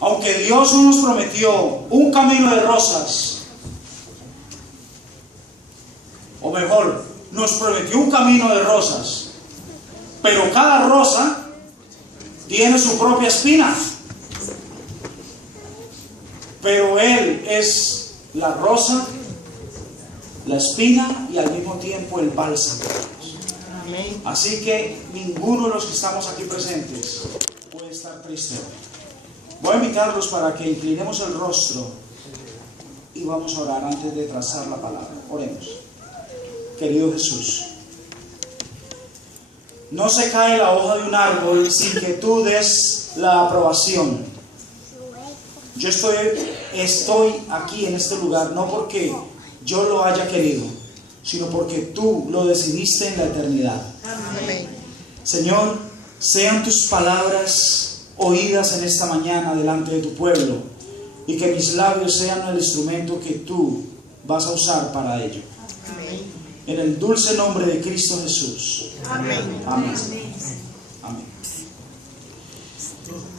Aunque Dios no nos prometió un camino de rosas, o mejor, nos prometió un camino de rosas, pero cada rosa tiene su propia espina. Pero Él es la rosa, la espina y al mismo tiempo el bálsamo. Así que ninguno de los que estamos aquí presentes puede estar triste hoy. Voy a invitarlos para que inclinemos el rostro y vamos a orar antes de trazar la palabra. Oremos. Querido Jesús, no se cae la hoja de un árbol sin que tú des la aprobación. Yo estoy aquí en este lugar no porque yo lo haya querido, sino porque tú lo decidiste en la eternidad. Amén. Señor, sean tus palabras oídas en esta mañana delante de tu pueblo y que mis labios sean el instrumento que tú vas a usar para ello. Amén. En el dulce nombre de Cristo Jesús. Amén. Amén. Amén.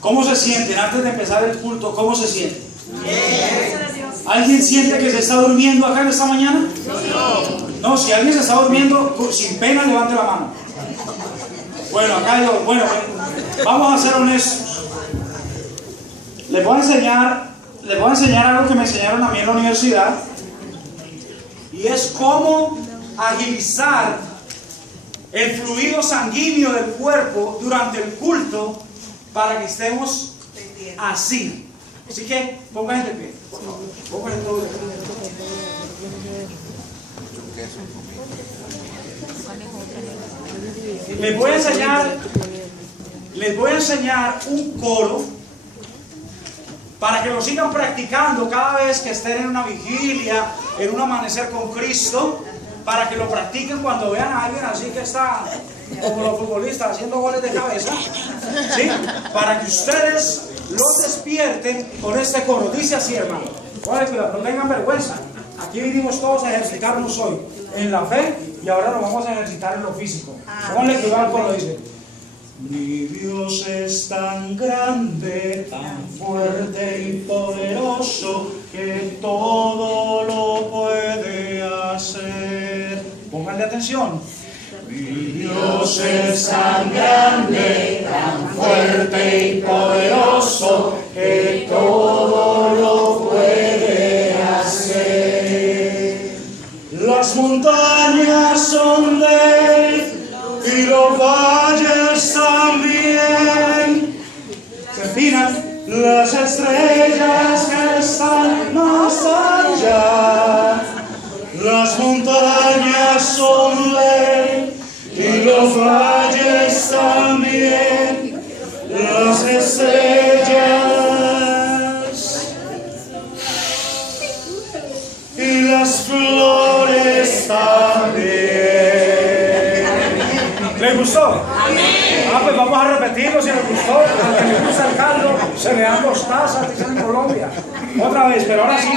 ¿Cómo se sienten? Antes de empezar el culto, ¿cómo se sienten? ¿Alguien siente que se está durmiendo acá en esta mañana? No, si alguien se está durmiendo, sin pena levante la mano. Bueno, acá hay dos. Bueno, vamos a ser honestos. Les voy a enseñar algo que me enseñaron a mí en la universidad, y es cómo agilizar el fluido sanguíneo del cuerpo durante el culto para que estemos así. Así que pónganse de pie, por favor. Pónganse todo de pie. Les voy a enseñar un coro para que lo sigan practicando cada vez que estén en una vigilia, en un amanecer con Cristo, para que lo practiquen cuando vean a alguien así que está como los futbolistas haciendo goles de cabeza, ¿sí? Para que ustedes los despierten con este coro. Dice así, hermano. No tengan vergüenza. Aquí vinimos todos a ejercitarnos hoy en la fe y ahora nos vamos a ejercitar en lo físico. Pónganle cuidado al coro, dice: mi Dios es tan grande, tan fuerte y poderoso que todo lo puede hacer. Pónganle atención. Mi Dios es tan grande, tan fuerte y poderoso que todo lo puede hacer. Las montañas son de Él y los valles también. Se empinan las estrellas que están más allá. Las montañas son de Él y los valles también. Las estrellas y las flores también. ¿Les gustó? Amén. Pues vamos a repetirlo si les gustó. A que les gusta el caldo, se le dan 2 tazas, dicen en Colombia. Otra vez, pero ahora sí,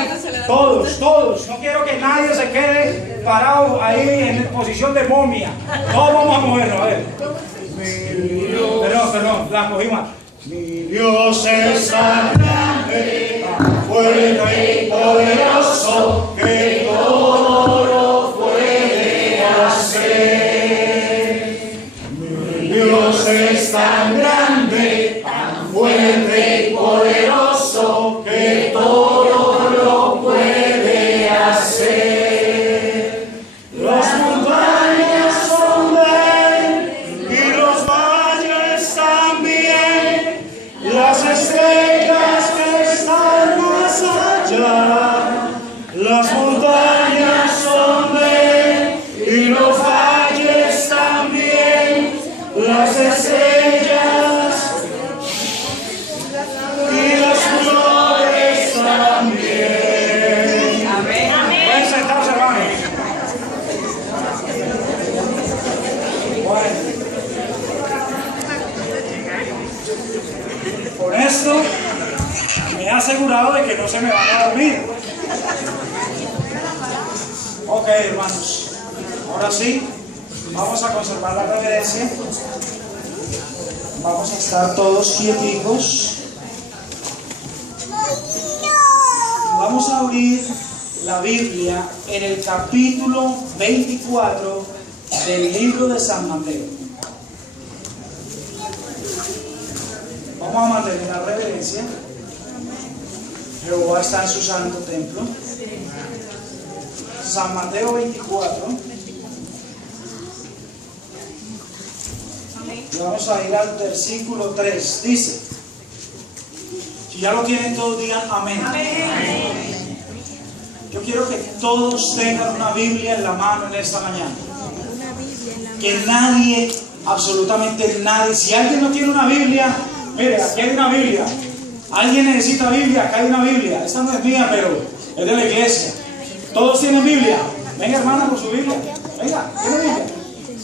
todos. No quiero que nadie se quede parado ahí en posición de momia. Todos vamos a movernos, a ver. Perdón, la cogí mal. Mi Dios es tan grande, tan fuerte y poderoso que todo lo puede hacer. Mi Dios es tan grande, tan fuerte y poderoso que todo lo puede hacer. Las montañas son de Él y los valles también. Las estrellas que están más allá. Las montañas son de Él y los valles también. Las estrellas y las flores también. Amén. Pueden sentarse, hermanos. Bueno. Con esto me he asegurado de que no se me van a dormir. Ok, hermanos. Ahora sí, vamos a conservar la reverencia. Vamos a estar todos quieticos. Vamos a abrir la Biblia en el capítulo 24 del libro de San Mateo. Vamos a mantener la reverencia. Jehová está en su santo templo. San Mateo 24. Y vamos a ir al versículo 3. Dice, si ya lo tienen todos, digan amén. Amén. Yo quiero que todos tengan una Biblia en la mano en esta mañana. Que nadie, absolutamente nadie, si alguien no tiene una Biblia, mire, aquí hay una Biblia. ¿Alguien necesita Biblia? Acá hay una Biblia. Esta no es mía, pero es de la iglesia. ¿Todos tienen Biblia? Venga, hermana, por su Biblia. Venga, ¿tiene Biblia?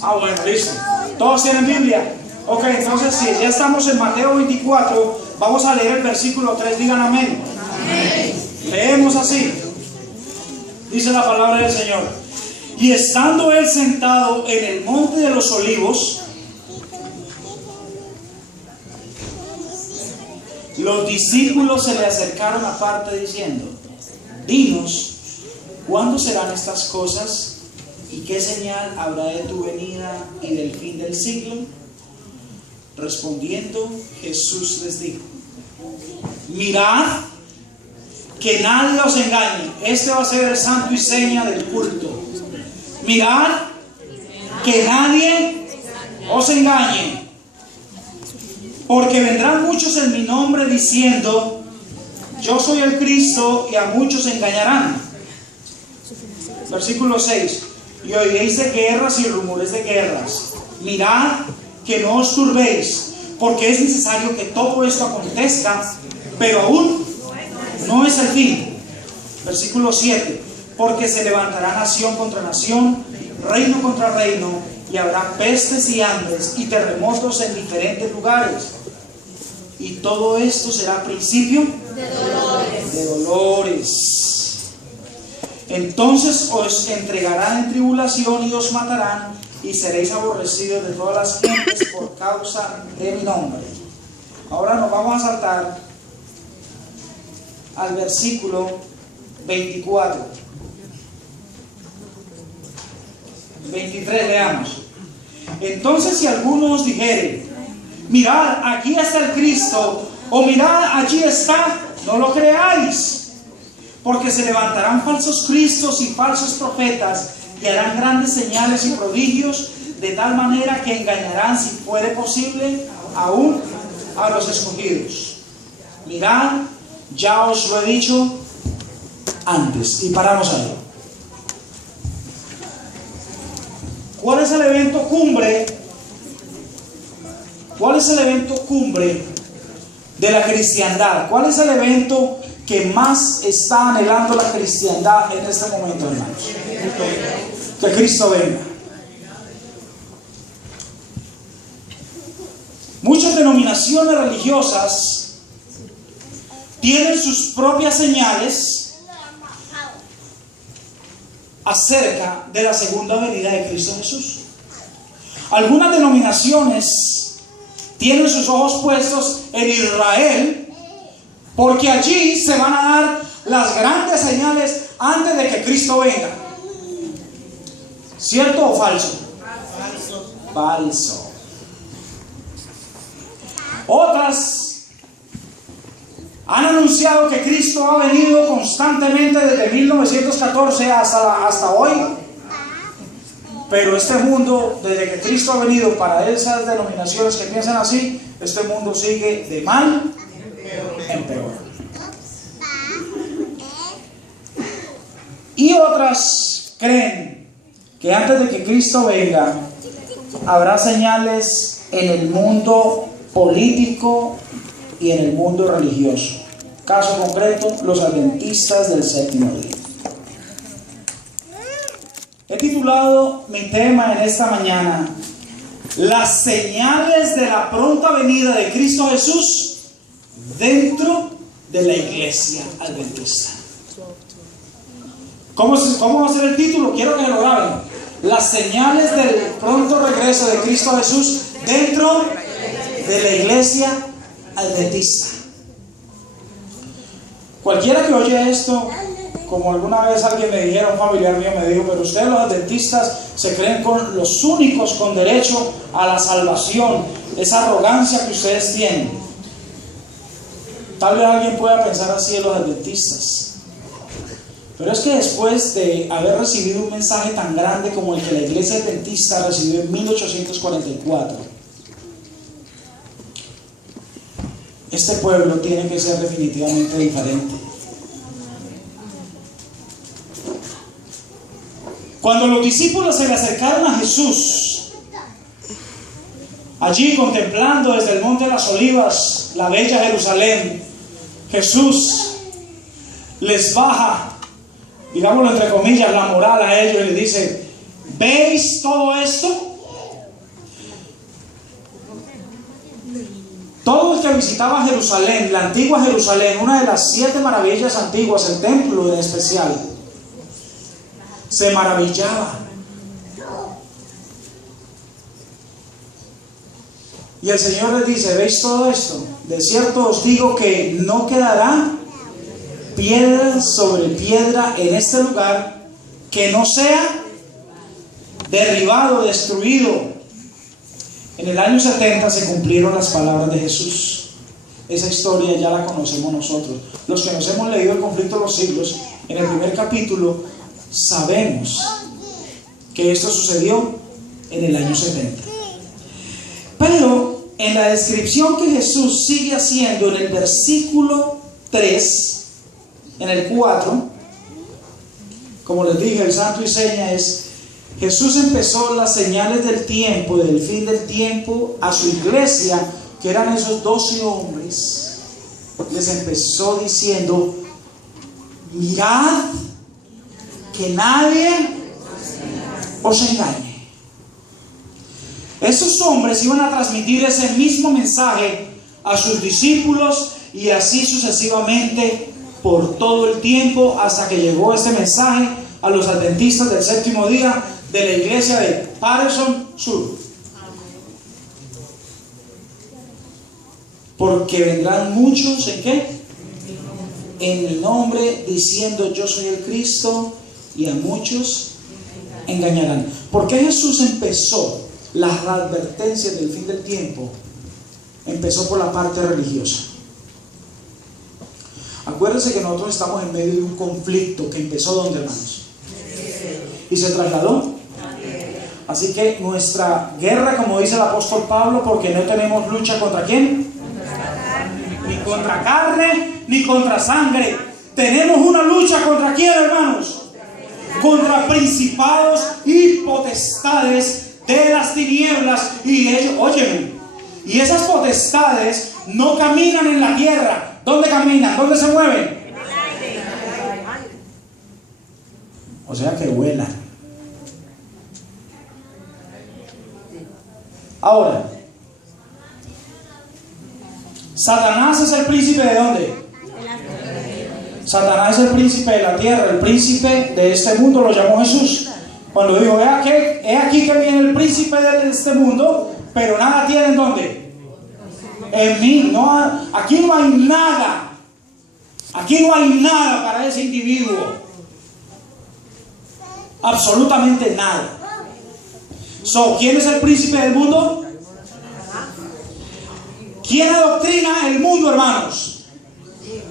Ah, bueno, listo. ¿Todos tienen Biblia? Ok, entonces si ya estamos en Mateo 24, vamos a leer el versículo 3. Digan amén. Amén. Leemos así. Dice la palabra del Señor. Y estando él sentado en el monte de los olivos, los discípulos se le acercaron aparte diciendo, dinos, ¿cuándo serán estas cosas? ¿Y qué señal habrá de tu venida y del fin del siglo? Respondiendo, Jesús les dijo, mirad que nadie os engañe. Este va a ser el santo y seña del culto. Mirad que nadie os engañe. Porque vendrán muchos en mi nombre diciendo, yo soy el Cristo, y a muchos engañarán. Versículo 6. Y oiréis de guerras y rumores de guerras. Mirad que no os turbéis, porque es necesario que todo esto acontezca, pero aún no es el fin. Versículo 7. Porque se levantará nación contra nación, reino contra reino, y habrá pestes y hambres y terremotos en diferentes lugares. Y todo esto será principio de dolores. Entonces os entregarán en tribulación y os matarán, y seréis aborrecidos de todas las gentes por causa de mi nombre. Ahora nos vamos a saltar al versículo 24. 23, leamos. Entonces si alguno os dijere, mirad, aquí está el Cristo, o mirad, allí está, no lo creáis. Porque se levantarán falsos cristos y falsos profetas, y harán grandes señales y prodigios, de tal manera que engañarán, si fuere posible, aún a los escogidos. Mirad, ya os lo he dicho antes. Y paramos ahí. ¿Cuál es el evento cumbre? ¿Cuál es el evento cumbre de la cristiandad? ¿Cuál es el evento que más está anhelando la cristiandad en este momento, hermanos? Que Cristo venga. Muchas denominaciones religiosas tienen sus propias señales acerca de la segunda venida de Cristo Jesús. Algunas denominaciones tienen sus ojos puestos en Israel, porque allí se van a dar las grandes señales antes de que Cristo venga. ¿Cierto o falso? Falso. Otras han anunciado que Cristo ha venido constantemente desde 1914 hasta hoy. Pero este mundo, desde que Cristo ha venido, para esas denominaciones que piensan así, este mundo sigue de mal en peor. Y otras creen que antes de que Cristo venga, habrá señales en el mundo político y en el mundo religioso. Caso concreto, los adventistas del séptimo día. He titulado mi tema en esta mañana, las señales de la pronta venida de Cristo Jesús dentro de la iglesia adventista. ¿Cómo va a ser el título? Quiero que lo graben. Las señales del pronto regreso de Cristo Jesús dentro de la iglesia adventista. Cualquiera que oye esto, como alguna vez alguien me dijeron, un familiar mío me dijo, pero ustedes los adventistas se creen con los únicos con derecho a la salvación, esa arrogancia que ustedes tienen. Tal vez alguien pueda pensar así de los adventistas. Pero es que después de haber recibido un mensaje tan grande como el que la iglesia adventista recibió en 1844, este pueblo tiene que ser definitivamente diferente. Cuando los discípulos se le acercaron a Jesús, allí contemplando desde el Monte de las Olivas la bella Jerusalén, Jesús les baja, digámoslo entre comillas, la moral a ellos y les dice: ¿veis todo esto? Todo el que visitaba Jerusalén, la antigua Jerusalén, una de las 7 maravillas antiguas, el templo en especial, se maravillaba. Y el Señor les dice: ¿veis todo esto? De cierto os digo que no quedará piedra sobre piedra en este lugar que no sea derribado, destruido. En el año 70 se cumplieron las palabras de Jesús. Esa historia ya la conocemos nosotros. Los que nos hemos leído el conflicto de los siglos, en el primer capítulo, sabemos que esto sucedió en el año 70. Pero en la descripción que Jesús sigue haciendo en el versículo 3, en el 4, como les dije, el santo y seña es: Jesús empezó las señales del tiempo, del fin del tiempo, a su iglesia, que eran esos 12 hombres. Les empezó diciendo: mirad que nadie os engañe. Esos hombres iban a transmitir ese mismo mensaje a sus discípulos y así sucesivamente por todo el tiempo, hasta que llegó este mensaje a los adventistas del séptimo día de la iglesia de Patterson Sur. Porque vendrán muchos, ¿en qué? En mi nombre, diciendo yo soy el Cristo, y a muchos engañarán. ¿Por qué Jesús empezó las advertencias del fin del tiempo? Empezó por la parte religiosa. Acuérdense que nosotros estamos en medio de un conflicto que empezó ¿dónde, hermanos? Y se trasladó. Así que nuestra guerra, como dice el apóstol Pablo, porque no tenemos lucha ¿contra quién? Ni contra carne, ni contra sangre. Tenemos una lucha ¿contra quién, hermanos? Contra principados y potestades de las tinieblas. Y ellos, óyeme, y esas potestades no caminan en la tierra. ¿Dónde caminan? ¿Dónde se mueven? En el aire. O sea que vuelan. Ahora, Satanás es el príncipe ¿de dónde? Satanás es el príncipe de la tierra, el príncipe de este mundo, lo llamó Jesús. Cuando dijo: he aquí que viene el príncipe de este mundo, pero nada tiene ¿en dónde? En mí. Aquí no hay nada. Aquí no hay nada para ese individuo. Absolutamente nada. ¿Quién es el príncipe del mundo? ¿Quién adoctrina el mundo, hermanos?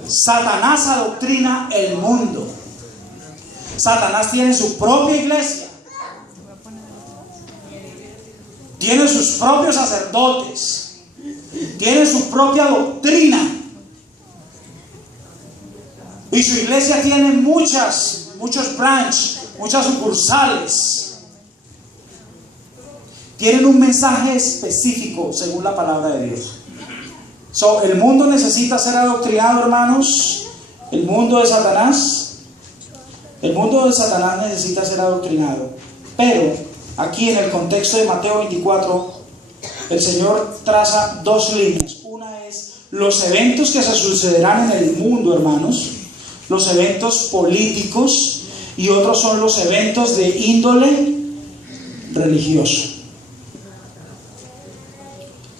Satanás adoctrina el mundo. Satanás tiene su propia iglesia. Tiene sus propios sacerdotes. Tiene su propia doctrina. Y su iglesia tiene muchos branches, muchas sucursales. Tienen un mensaje específico según la palabra de Dios. El mundo necesita ser adoctrinado, hermanos. El mundo de Satanás necesita ser adoctrinado. Pero aquí en el contexto de Mateo 24, el Señor traza 2 líneas. Una es los eventos que se sucederán en el mundo, hermanos, los eventos políticos, y otros son los eventos de índole religioso.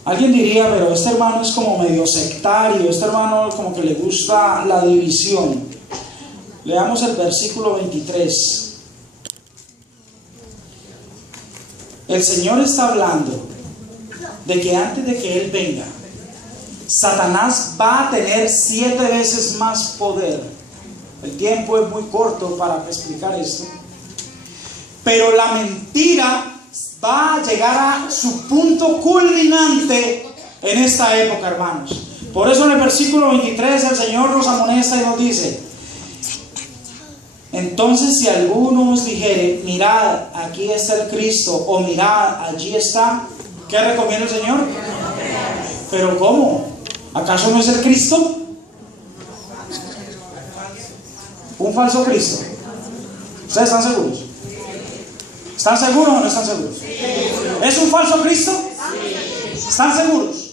Alguien diría, pero este hermano es como medio sectario, este hermano como que le gusta la división. Leamos el versículo 23. El Señor está hablando de que antes de que Él venga, Satanás va a tener 7 veces más poder. El tiempo es muy corto para explicar esto. Pero la mentira va a llegar a su punto culminante en esta época, hermanos. Por eso en el versículo 23 el Señor nos amonesta y nos dice: entonces si alguno os dijere, mirad, aquí está el Cristo, o mirad, allí está, ¿qué recomienda el Señor? ¿Pero cómo? ¿Acaso no es el Cristo? ¿Un falso Cristo? ¿Ustedes están seguros? ¿Están seguros o no están seguros? ¿Es un falso Cristo? ¿Están seguros?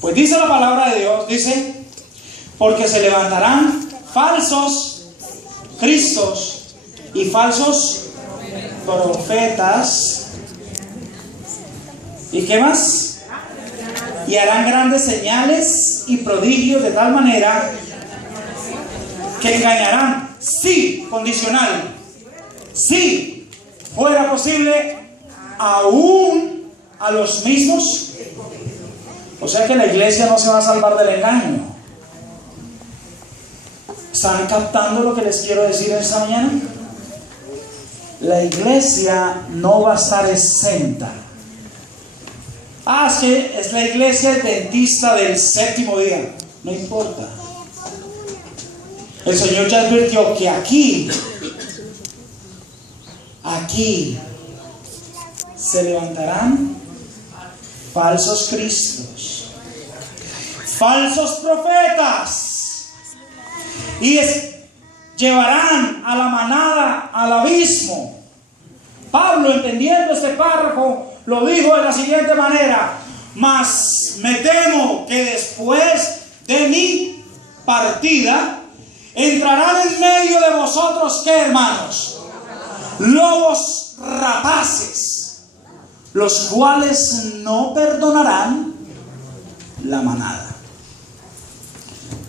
Pues dice la palabra de Dios, dice, porque se levantarán falsos Cristos y falsos profetas. ¿Y qué más? Y harán grandes señales y prodigios de tal manera que engañarán, sí, condicional, si fuera posible, aún a los mismos. O sea que la iglesia no se va a salvar del engaño. ¿Están captando lo que les quiero decir esta mañana? La iglesia no va a estar exenta. Es que es la iglesia adventista del séptimo día. No importa. El Señor ya advirtió que aquí se levantarán falsos cristos, falsos profetas, y llevarán a la manada al abismo. Pablo, entendiendo este párrafo, lo dijo de la siguiente manera: mas me temo que después de mi partida entrarán en medio de vosotros, ¿qué, hermanos? Lobos rapaces, los cuales no perdonarán la manada.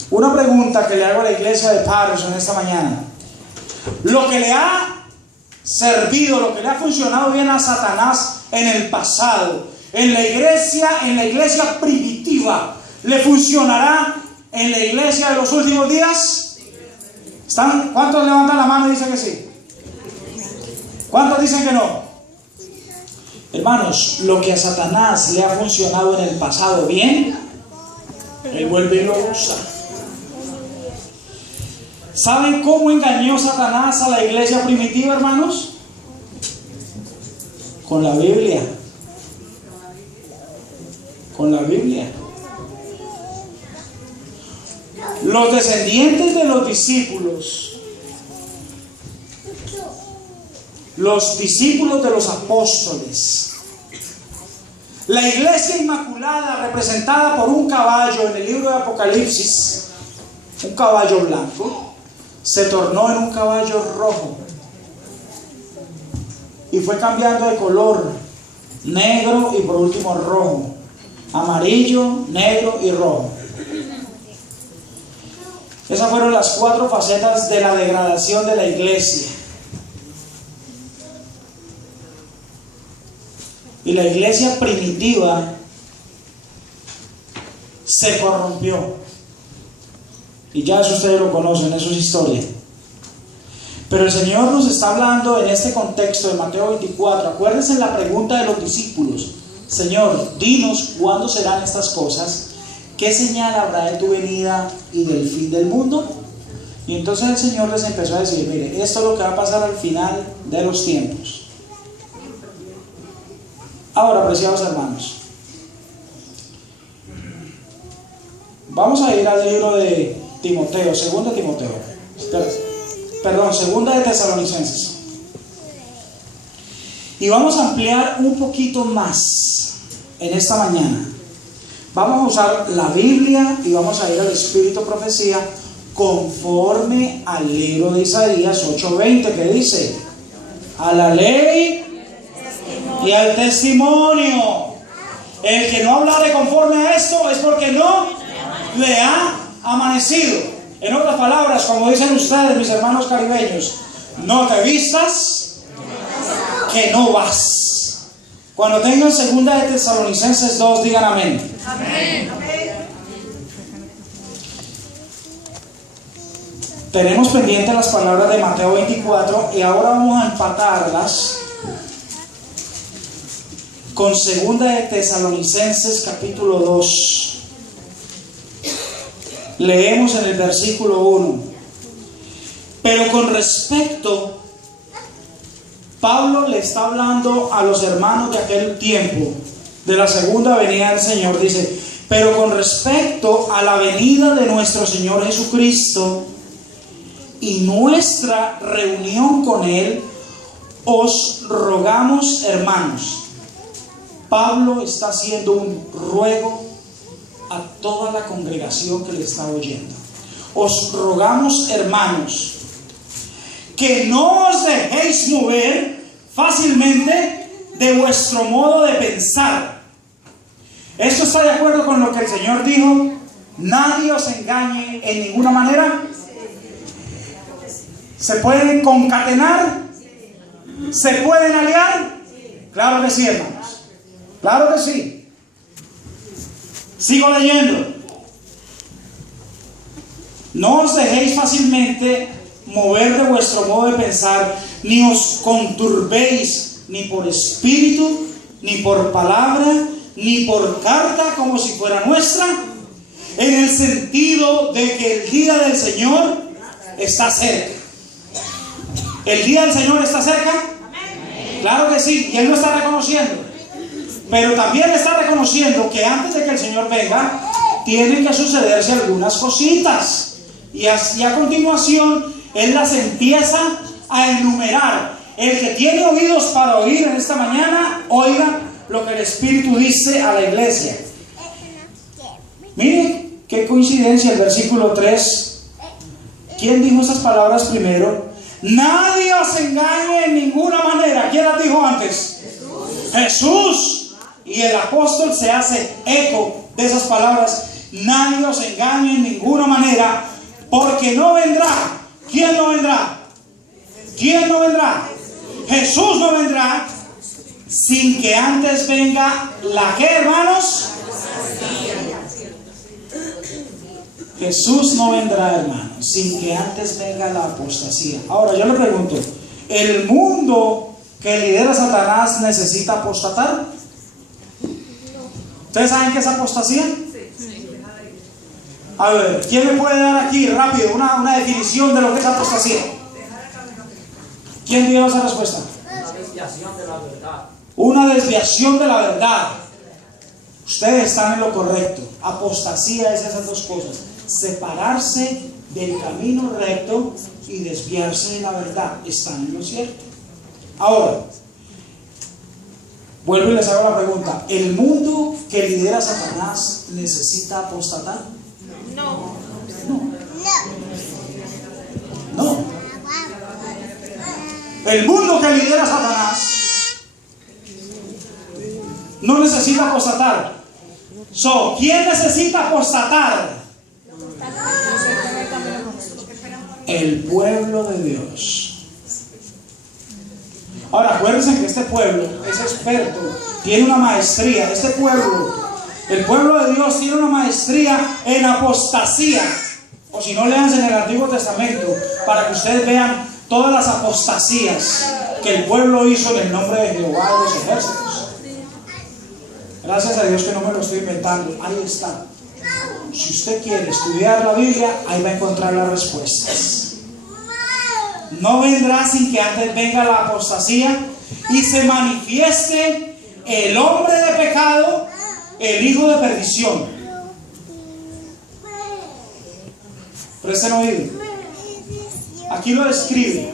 Una pregunta que le hago a la iglesia de Patterson esta mañana: lo que le ha servido, lo que le ha funcionado bien a Satanás en el pasado, en la iglesia primitiva, ¿le funcionará en la iglesia de los últimos días? ¿Cuántos levantan la mano y dicen que sí? ¿Cuántos dicen que no? Hermanos, lo que a Satanás le ha funcionado en el pasado bien, él vuelve y lo usa. ¿Saben cómo engañó Satanás a la iglesia primitiva, hermanos? Con la Biblia. Con la Biblia. Los descendientes de los discípulos, los discípulos de los apóstoles, la iglesia inmaculada representada por un caballo en el libro de Apocalipsis, un caballo blanco, se tornó en un caballo rojo y fue cambiando de color: negro y por último rojo, amarillo, negro y rojo. Esas fueron las 4 facetas de la degradación de la iglesia. Y la iglesia primitiva se corrompió. Y ya eso ustedes lo conocen, eso es historia. Pero el Señor nos está hablando en este contexto de Mateo 24. Acuérdense la pregunta de los discípulos: Señor, dinos cuándo serán estas cosas, qué señal habrá de tu venida y del fin del mundo. Y entonces el Señor les empezó a decir: mire, esto es lo que va a pasar al final de los tiempos. Ahora, apreciados hermanos, vamos a ir al libro de Timoteo, segunda de Tesalonicenses, y vamos a ampliar un poquito más en esta mañana. Vamos a usar la Biblia y vamos a ir al Espíritu Profecía conforme al libro de Isaías 8:20, que dice: a la ley y al testimonio El que no hablare conforme a esto es porque no le ha amanecido. En otras palabras, como dicen ustedes, mis hermanos caribeños, no te vistas que no vas. Cuando tengan segunda de Tesalonicenses 2, digan amén. Amén. Tenemos pendientes las palabras de Mateo 24 y ahora vamos a empatarlas con segunda de Tesalonicenses capítulo 2. Leemos en el versículo 1. Pero con respecto, Pablo le está hablando a los hermanos de aquel tiempo, de la segunda venida del Señor. Dice: pero con respecto a la venida de nuestro Señor Jesucristo y nuestra reunión con Él, os rogamos, hermanos. Pablo está haciendo un ruego a toda la congregación que le está oyendo. Os rogamos, hermanos, que no os dejéis mover fácilmente de vuestro modo de pensar. ¿Esto está de acuerdo con lo que el Señor dijo? Nadie os engañe en ninguna manera. ¿Se pueden concatenar? ¿Se pueden aliar? Claro que sí, hermanos. Claro que sí. Sigo leyendo. No os dejéis fácilmente mover de vuestro modo de pensar, ni os conturbéis ni por espíritu, ni por palabra, ni por carta como si fuera nuestra, en el sentido de que el día del Señor está cerca. ¿El día del Señor está cerca? Claro que sí, y Él lo está reconociendo. Pero también está reconociendo que antes de que el Señor venga, tienen que sucederse algunas cositas. Y así a continuación, Él las empieza a enumerar. El que tiene oídos para oír en esta mañana, oiga lo que el Espíritu dice a la iglesia. Miren qué coincidencia el versículo 3. ¿Quién dijo esas palabras primero? Nadie os engañe en ninguna manera. ¿Quién las dijo antes? Jesús. Y el apóstol se hace eco de esas palabras. Nadie os engañe en ninguna manera, porque no vendrá. ¿Quién no vendrá? ¿Quién no vendrá? Jesús no vendrá sin que antes venga la que, hermanos. Jesús no vendrá, hermanos, sin que antes venga la apostasía. Ahora yo le pregunto, ¿el mundo que lidera Satanás necesita apostatar? ¿Ustedes saben qué es apostasía? A ver, ¿quién me puede dar aquí rápido una definición de lo que es apostasía? ¿Quién dio esa respuesta? Una desviación de la verdad. Una desviación de la verdad. Ustedes están en lo correcto. Apostasía es esas dos cosas: separarse del camino recto y desviarse de la verdad. Están en lo cierto. Ahora, vuelvo y les hago la pregunta: ¿el mundo que lidera Satanás necesita apostatar? No. No. El mundo que lidera Satanás no necesita apostatar. ¿Quién necesita apostatar? El pueblo de Dios. Ahora acuérdense que este pueblo es experto, tiene una maestría. Este pueblo, el pueblo de Dios, tiene una maestría en apostasía. O si no, leanse en el Antiguo Testamento para que ustedes vean todas las apostasías que el pueblo hizo en el nombre de Jehová de los ejércitos. Gracias a Dios que no me lo estoy inventando. Ahí está. Si usted quiere estudiar la Biblia, ahí va a encontrar las respuestas. No vendrá sin que antes venga la apostasía y se manifieste el hombre de pecado, el hijo de perdición. Presten oído. Aquí lo describe: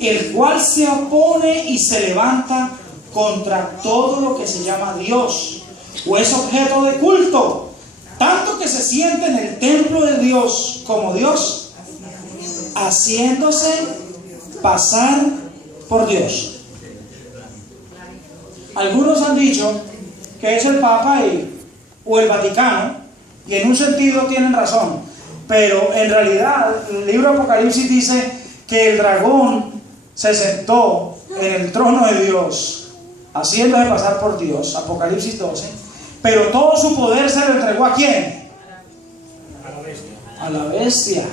el cual se opone y se levanta contra todo lo que se llama Dios o es objeto de culto, tanto que se siente en el templo de Dios como Dios, haciéndose pasar por Dios. Algunos han dicho que es el Papa o el Vaticano, y en un sentido tienen razón, pero en realidad el libro de Apocalipsis dice que el dragón se sentó en el trono de Dios, haciéndose pasar por Dios, Apocalipsis 12, pero todo su poder se lo entregó ¿a quién? A la bestia. A la bestia.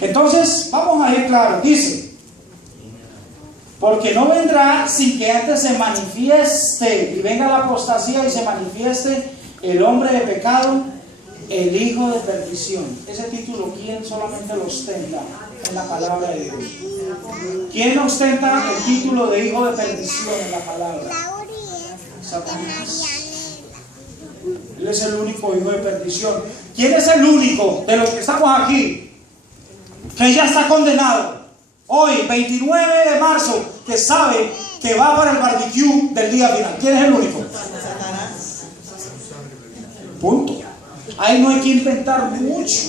Entonces, vamos a ir claro, dice, porque no vendrá sin que antes se manifieste, y venga la apostasía y se manifieste el hombre de pecado, el hijo de perdición. Ese título, ¿quién solamente lo ostenta en la palabra de Dios? ¿Quién ostenta el título de hijo de perdición en la palabra? Satanás. Él es el único hijo de perdición. ¿Quién es el único de los que estamos aquí que ya está condenado? Hoy, 29 de marzo, que sabe que va para el barbecue del día final. ¿Quién es el único? Punto. Ahí no hay que inventar mucho.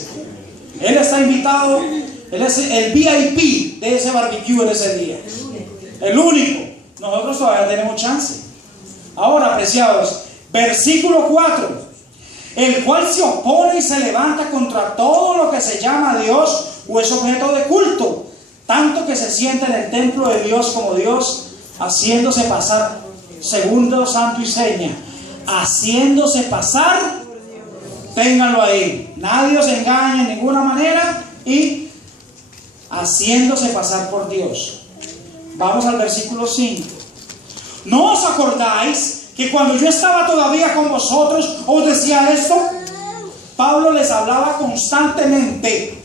Él está invitado, él es el VIP de ese barbecue en ese día. El único. Nosotros todavía tenemos chance. Ahora, apreciados, versículo 4. El cual se opone y se levanta contra todo lo que se llama Dios o es objeto de culto, tanto que se sienta en el templo de Dios como Dios, haciéndose pasar, segundo santo y seña, haciéndose pasar, ténganlo ahí, nadie os engañe en ninguna manera, y haciéndose pasar por Dios. Vamos al versículo 5. ¿No os acordáis que cuando yo estaba todavía con vosotros os decía esto? Pablo les hablaba constantemente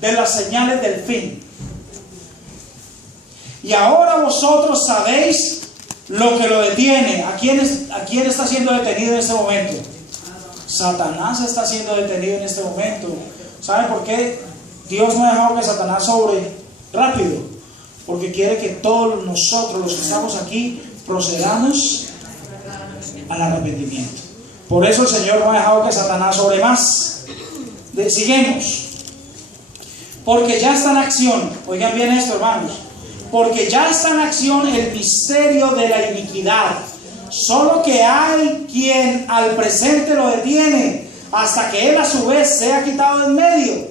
de las señales del fin. Y ahora vosotros sabéis lo que lo detiene. ¿A quién está siendo detenido en este momento? Satanás está siendo detenido en este momento. ¿Saben por qué Dios no ha dejado que Satanás sobre rápido? Porque quiere que todos nosotros, los que estamos aquí, procedamos al arrepentimiento. Por eso el Señor no ha dejado que Satanás sobre más. Seguimos. Porque ya está en acción. Oigan bien esto, hermanos. Porque ya está en acción el misterio de la iniquidad. Solo que hay quien al presente lo detiene, hasta que él a su vez sea quitado en medio.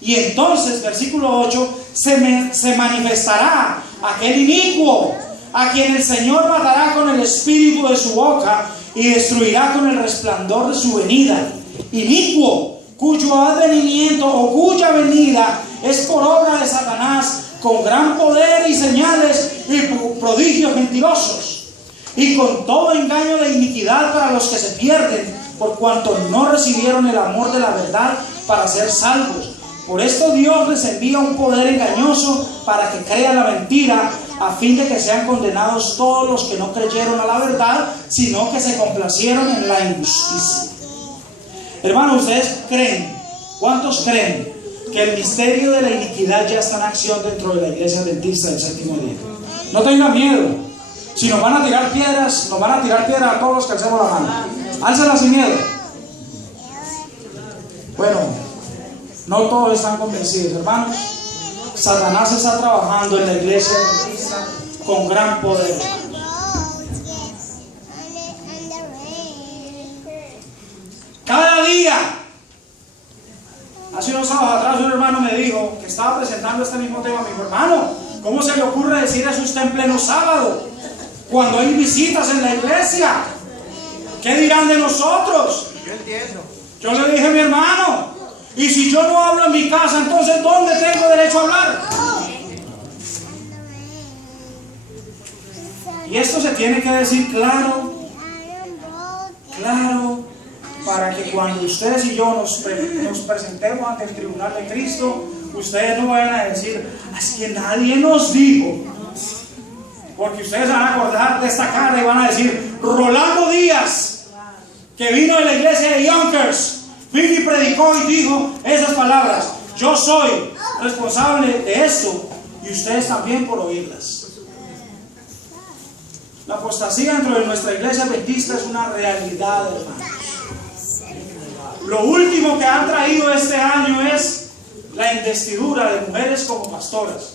Y entonces, versículo 8, se manifestará aquel inicuo, a quien el Señor matará con el espíritu de su boca y destruirá con el resplandor de su venida. Inicuo, cuyo advenimiento o cuya venida es por obra de Satanás, con gran poder y señales y prodigios mentirosos, y con todo engaño de iniquidad para los que se pierden, por cuanto no recibieron el amor de la verdad para ser salvos. Por esto Dios les envía un poder engañoso para que crean la mentira, a fin de que sean condenados todos los que no creyeron a la verdad, sino que se complacieron en la injusticia. Hermanos, ¿ustedes creen? ¿Cuántos creen que el misterio de la iniquidad ya está en acción dentro de la iglesia adventista del séptimo día? No tengan miedo. Si nos van a tirar piedras, nos van a tirar piedras a todos los que alcemos la mano. Álzala sin miedo. Bueno, no todos están convencidos, hermanos. Satanás está trabajando en la iglesia adventista con gran poder. Cada día. Hace unos sábados atrás un hermano me dijo que estaba presentando este mismo tema. Me dijo: hermano, ¿cómo se le ocurre decir eso usted en pleno sábado, cuando hay visitas en la iglesia? ¿Qué dirán de nosotros? Yo entiendo. Yo le dije: mi hermano, y si yo no hablo en mi casa, entonces ¿dónde tengo derecho a hablar? Y esto se tiene que decir claro, claro, para que cuando ustedes y yo nos presentemos ante el tribunal de Cristo, ustedes no vayan a decir: es que nadie nos dijo. Porque ustedes van a acordar de esta cara y van a decir: Rolando Díaz, que vino de la iglesia de Yonkers, vino y predicó y dijo esas palabras. Yo soy responsable de esto y ustedes también por oírlas. La apostasía dentro de nuestra iglesia adventista es una realidad, hermanos. Lo último que han traído este año es la investidura de mujeres como pastoras.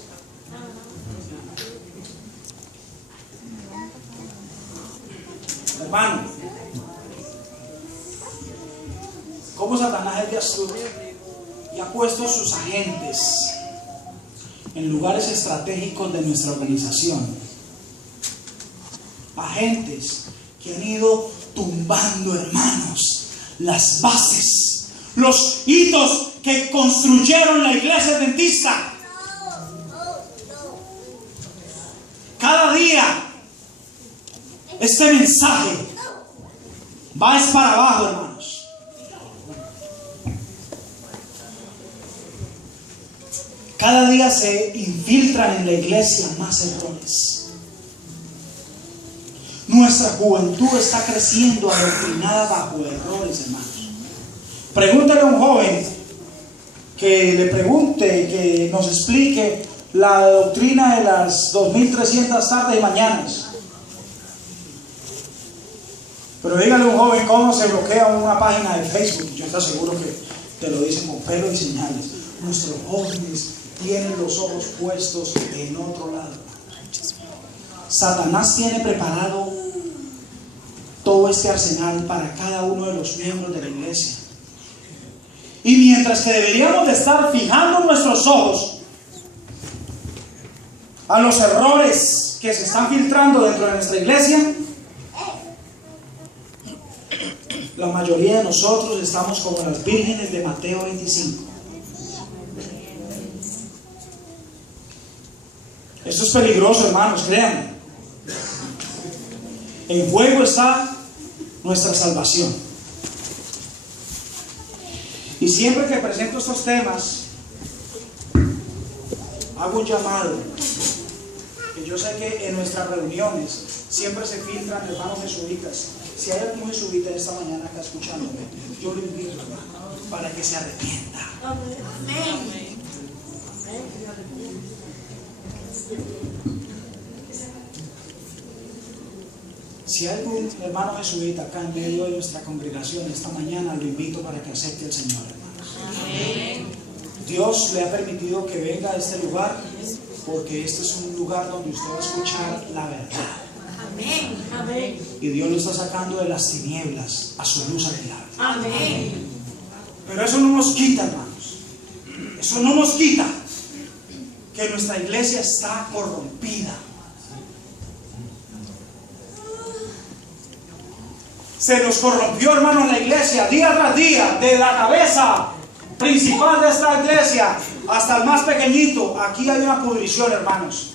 Hermano, cómo Satanás es de astuto y ha puesto sus agentes en lugares estratégicos de nuestra organización. Agentes que han ido tumbando, hermanos, las bases, los hitos que construyeron la iglesia adventista. Cada día este mensaje va para abajo, hermanos. Cada día se infiltran en la iglesia más errores. Nuestra juventud está creciendo adoctrinada bajo errores, hermanos. Pregúntale a un joven que le pregunte, que nos explique la doctrina de las 2300 tardes y mañanas. Pero dígale a un joven cómo se bloquea una página de Facebook. Yo estoy seguro que te lo dicen con pelo y señales. Nuestros jóvenes tienen los ojos puestos en otro lado. Satanás tiene preparado todo este arsenal para cada uno de los miembros de la iglesia. Y mientras que deberíamos de estar fijando nuestros ojos a los errores que se están filtrando dentro de nuestra iglesia, la mayoría de nosotros estamos como las vírgenes de Mateo 25. Esto es peligroso, hermanos, créanme. En juego está nuestra salvación. Y siempre que presento estos temas, hago un llamado. Que yo sé que en nuestras reuniones siempre se filtran hermanos jesuitas. Si hay algún jesuita esta mañana acá escuchándome, yo lo invito, hermano, para que se arrepienta. Amén. Si hay algún hermano jesuita acá en medio de nuestra congregación esta mañana, lo invito para que acepte al Señor, hermanos. Amén. Dios le ha permitido que venga a este lugar porque este es un lugar donde usted va a escuchar la verdad. Amén. Amén. Y Dios lo está sacando de las tinieblas a su luz admirable. Amén. Pero eso no nos quita, hermanos. Eso no nos quita que nuestra iglesia está corrompida. Se nos corrompió, hermanos, la iglesia día tras día, de la cabeza principal de esta iglesia hasta el más pequeñito. Aquí hay una pudrición, hermanos.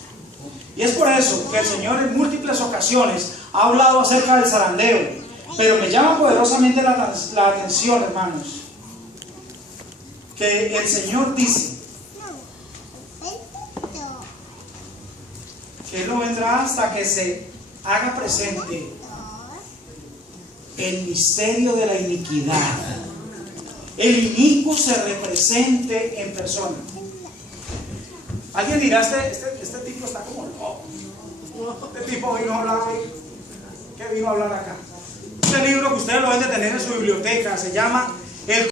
Y es por eso que el Señor en múltiples ocasiones ha hablado acerca del zarandeo. Pero me llama poderosamente la atención, hermanos, que el Señor dice que Él no vendrá hasta que se haga presente el misterio de la iniquidad. El inicuo se represente en persona. Alguien dirá, este tipo está como loco. Este tipo vino a hablar hoy. ¿Qué vino a hablar acá? Este libro que ustedes lo deben de tener en su biblioteca se llama